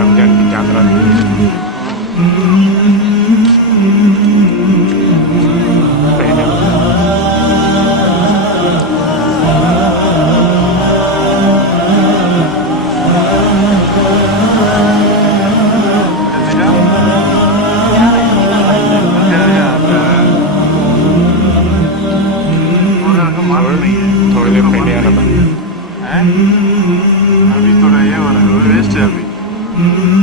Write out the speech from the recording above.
रमजान की चादर पहने थोड़ी देर पहले आना था अभी थोड़ा ये हो रहा है वेस्ट है अभी